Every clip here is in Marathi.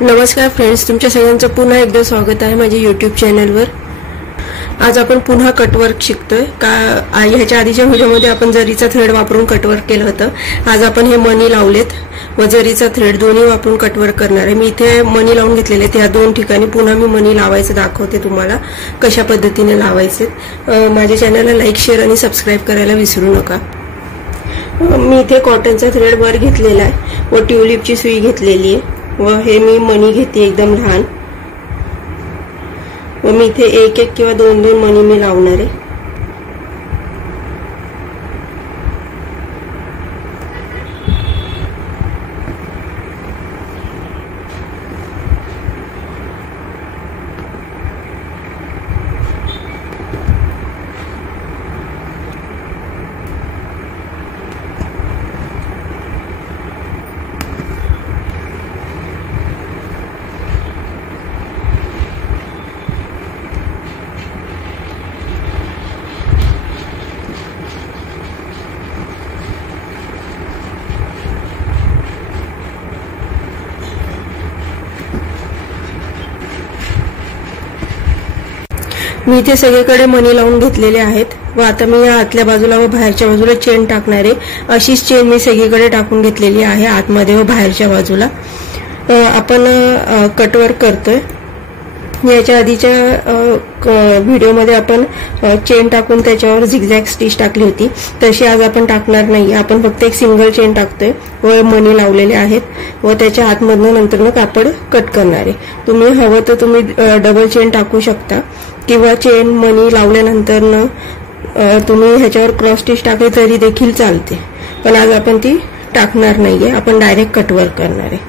नमस्कार फ्रेंड्स, तुमच्या सगळ्यांचं पुन्हा एकदा स्वागत आहे माझ्या यूट्यूब चॅनलवर। आज आपण पुन्हा कटवर्क शिकतोय का। ह्याच्या आधीच्या व्हिडिओमध्ये आपण जरीचा थ्रेड वापरून कटवर्क केलं होतं। आज आपण हे मनी लावलेत व जरीचा थ्रेड दोन्ही वापरून कटवर्क करणार आहे। मी इथे मनी लावून घेतलेले आहेत। या दोन ठिकाणी पुन्हा मी मनी लावायचं दाखवते तुम्हाला कशा पद्धतीने लावायचे। माझ्या चॅनलला लाईक, शेअर आणि सबस्क्राइब करायला विसरू नका। मी इथे कॉटनचा थ्रेड वर घेतलेला आहे व ट्यूलिपची सुई घेतलेली आहे व हे मी मनी घेते एकदम लहान व मी इथे एक एक किंवा दोन दोन मनी मी लावणार आहे। मी इथे सगळीकडे मनी लावून घेतलेले आहेत व आता मी या आतल्या बाजूला व बाहेरच्या बाजूला चेन टाकणार आहे। अशीच चेन मी सगळीकडे टाकून घेतलेली आहे आतमध्ये व बाहेरच्या बाजूला। आपण कटवर्क करतोय। याच्या आधीच्या व्हिडिओमध्ये आपण चेन टाकून त्याच्यावर झिगझॅग स्टिच टाकली होती, तशी आज आपण टाकणार नाही। आपण फक्त एक सिंगल चेन टाकतोय व मनी लावलेले आहेत व त्याच्या आतमधून नंतर कापड कट करणार आहे। तुम्ही हवं तर तुम्ही डबल चेन टाकू शकता किंवा चेन मनी लावल्यानंतर तुम्ही ह्याच्यावर क्रॉस स्टिच टाकले तरी देखील चालते, पण आज आपण ती टाकणार नाहीये। आपण डायरेक्ट कटवर्क करणार आहे।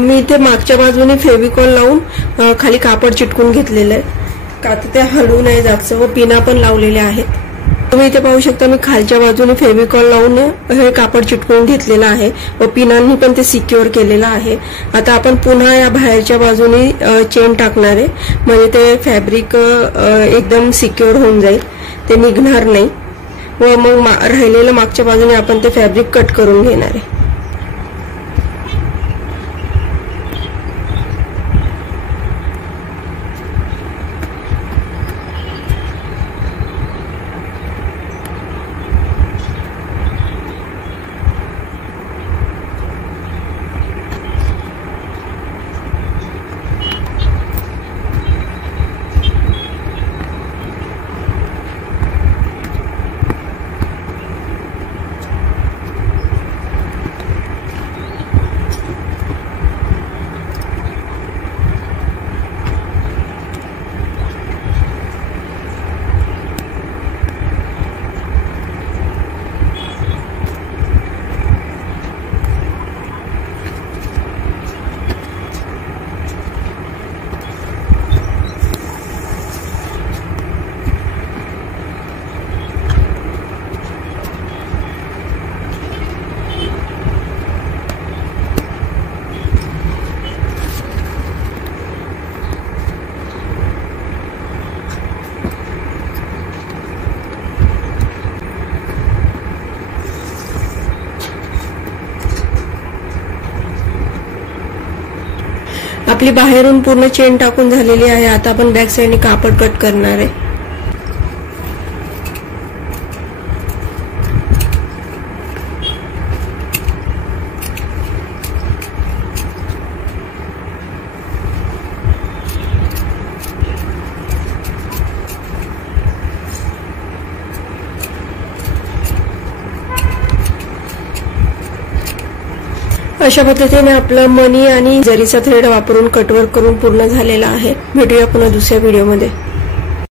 मी इथे मागच्या बाजूने फेविकॉल लावून खाली कापड चिटकून घेतलेलं आहे का तर ते हलू नाही जात व पिना पण लावलेल्या आहेत। तुम्ही इथे पाहू शकता मी खालच्या बाजूने फेविकॉल लावून हे कापड चिटकवून घेतलेलं आहे व पिनांनी पण ते सिक्युअर केलेलं आहे। आता आपण पुन्हा या बाहेरच्या बाजूने चेन टाकणार आहे, म्हणजे ते फॅब्रिक एकदम सिक्युअर होऊन जाईल, ते निघणार नाही व मग राहिलेलं मागच्या बाजूने आपण ते फॅब्रिक कट करून घेणार आहे। आपली बाहेरून पूर्ण चेन टाकून झालेली आहे। आता आपण बॅक साइडने कापड कट करणार आहे। अशा पद्धतीने आपलं मणी आणि जरीचा थ्रेड वापरून कटवर्क करून पूर्ण झालेला आहे। भेटूया पुन्हा दुसऱ्या व्हिडिओमध्ये।